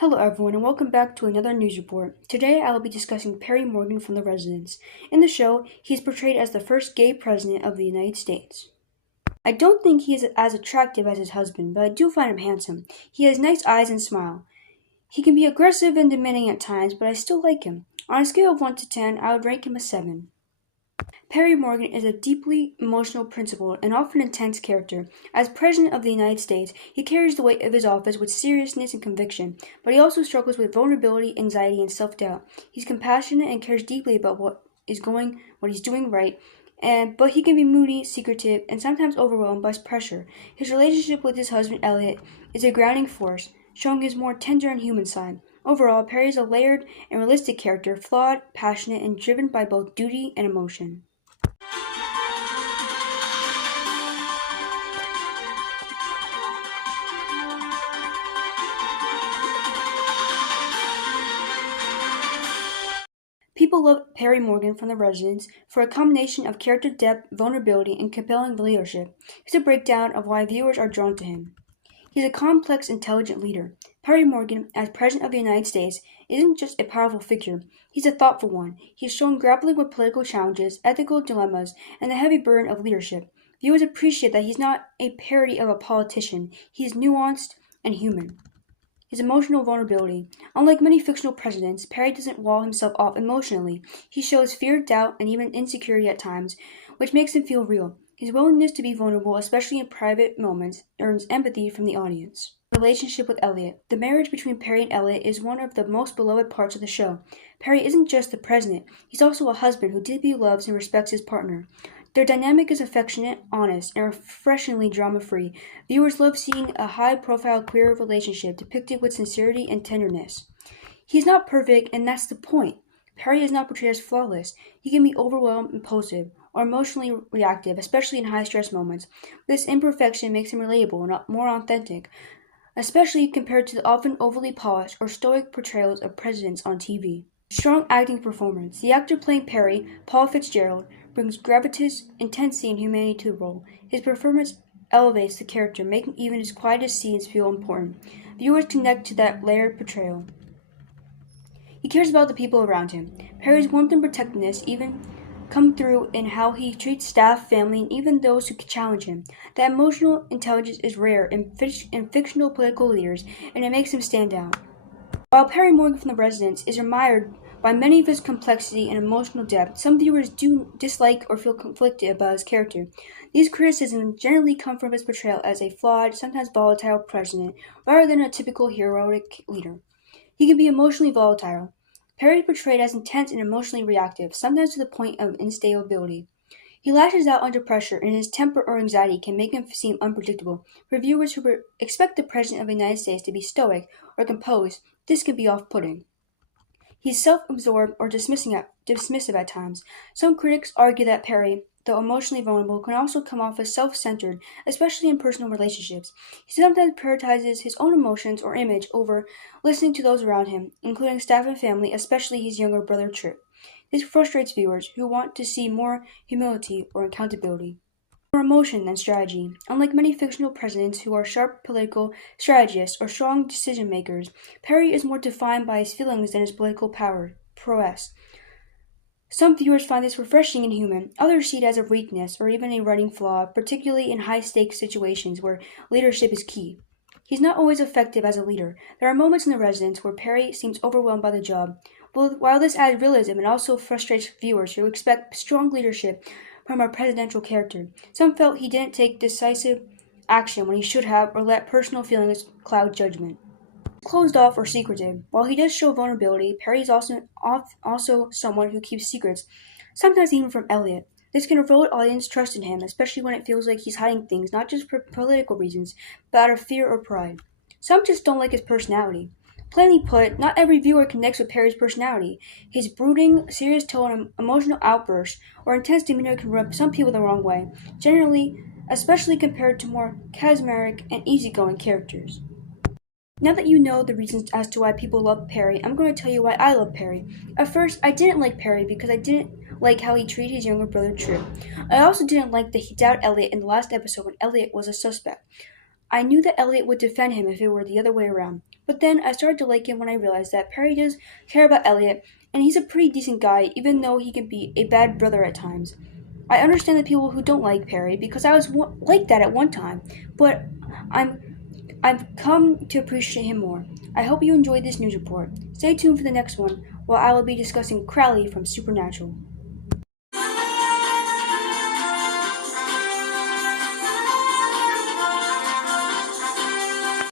Hello everyone and welcome back to another news report. Today I will be discussing Perry Morgan from The Residence. In the show, he is portrayed as the first gay president of the United States. I don't think he is as attractive as his husband, but I do find him handsome. He has nice eyes and smile. He can be aggressive and demanding at times, but I still like him. On a scale of 1 to 10, I would rank him a 7. Perry Morgan is a deeply emotional, principled, and often intense character. As President of the United States, he carries the weight of his office with seriousness and conviction, but he also struggles with vulnerability, anxiety, and self-doubt. He's compassionate and cares deeply about what he's doing right, but he can be moody, secretive, and sometimes overwhelmed by pressure. His relationship with his husband Elliot is a grounding force, showing his more tender and human side. Overall, Perry is a layered and realistic character, flawed, passionate, and driven by both duty and emotion. People love Perry Morgan from The Residence for a combination of character depth, vulnerability, and compelling leadership. Here's a breakdown of why viewers are drawn to him. He's a complex, intelligent leader. Perry Morgan, as President of the United States, isn't just a powerful figure. He's a thoughtful one. He's shown grappling with political challenges, ethical dilemmas, and the heavy burden of leadership. Viewers appreciate that he's not a parody of a politician. He's nuanced and human. His emotional vulnerability. Unlike many fictional presidents, Perry doesn't wall himself off emotionally. He shows fear, doubt, and even insecurity at times, which makes him feel real. His willingness to be vulnerable, especially in private moments, earns empathy from the audience. Relationship with Elliot. The marriage between Perry and Elliot is one of the most beloved parts of the show. Perry isn't just the president, he's also a husband who deeply loves and respects his partner. Their dynamic is affectionate, honest, and refreshingly drama-free. Viewers love seeing a high-profile queer relationship depicted with sincerity and tenderness. He's not perfect, and that's the point. Perry is not portrayed as flawless. He can be overwhelmed, impulsive, or emotionally reactive, especially in high-stress moments. This imperfection makes him relatable and more authentic, especially compared to the often overly polished or stoic portrayals of presidents on TV. Strong acting performance. The actor playing Perry, Paul Fitzgerald, brings gravitas, intensity, and humanity to the role. His performance elevates the character, making even his quietest scenes feel important. Viewers connect to that layered portrayal. He cares about the people around him. Perry's warmth and protectiveness even come through in how he treats staff, family, and even those who challenge him. That emotional intelligence is rare in fictional political leaders, and it makes him stand out. While Perry Morgan from The Residence is admired by many of his complexity and emotional depth, some viewers do dislike or feel conflicted about his character. These criticisms generally come from his portrayal as a flawed, sometimes volatile president, rather than a typical heroic leader. He can be emotionally volatile. Perry is portrayed as intense and emotionally reactive, sometimes to the point of instability. He lashes out under pressure, and his temper or anxiety can make him seem unpredictable. For viewers who expect the President of the United States to be stoic or composed, this can be off-putting. He's self-absorbed or dismissive at times. Some critics argue that Perry, though emotionally vulnerable, can also come off as self-centered, especially in personal relationships. He sometimes prioritizes his own emotions or image over listening to those around him, including staff and family, especially his younger brother Trip. This frustrates viewers who want to see more humility or accountability. More emotion than strategy. Unlike many fictional presidents who are sharp political strategists or strong decision makers, Perry is more defined by his feelings than his political prowess. Some viewers find this refreshing and human. Others see it as a weakness or even a writing flaw, particularly in high-stakes situations where leadership is key. He's not always effective as a leader. There are moments in The Residence where Perry seems overwhelmed by the job. While this adds realism, it also frustrates viewers who expect strong leadership from a presidential character. Some felt he didn't take decisive action when he should have, or let personal feelings cloud judgment. Closed off or secretive. While he does show vulnerability, Perry is also someone who keeps secrets, sometimes even from Elliot. This can erode audience trust in him, especially when it feels like he's hiding things, not just for political reasons, but out of fear or pride. Some just don't like his personality. Plainly put, not every viewer connects with Perry's personality. His brooding, serious tone, and emotional outbursts or intense demeanor can rub some people the wrong way, generally, especially compared to more charismatic and easygoing characters. Now that you know the reasons as to why people love Perry, I'm going to tell you why I love Perry. At first, I didn't like Perry because I didn't like how he treated his younger brother Trip. I also didn't like that he doubted Elliot in the last episode when Elliot was a suspect. I knew that Elliot would defend him if it were the other way around. But then I started to like him when I realized that Perry does care about Elliot, and he's a pretty decent guy, even though he can be a bad brother at times. I understand the people who don't like Perry because I was like that at one time, but I'm I've come to appreciate him more. I hope you enjoyed this news report. Stay tuned for the next one, where I will be discussing Crowley from Supernatural.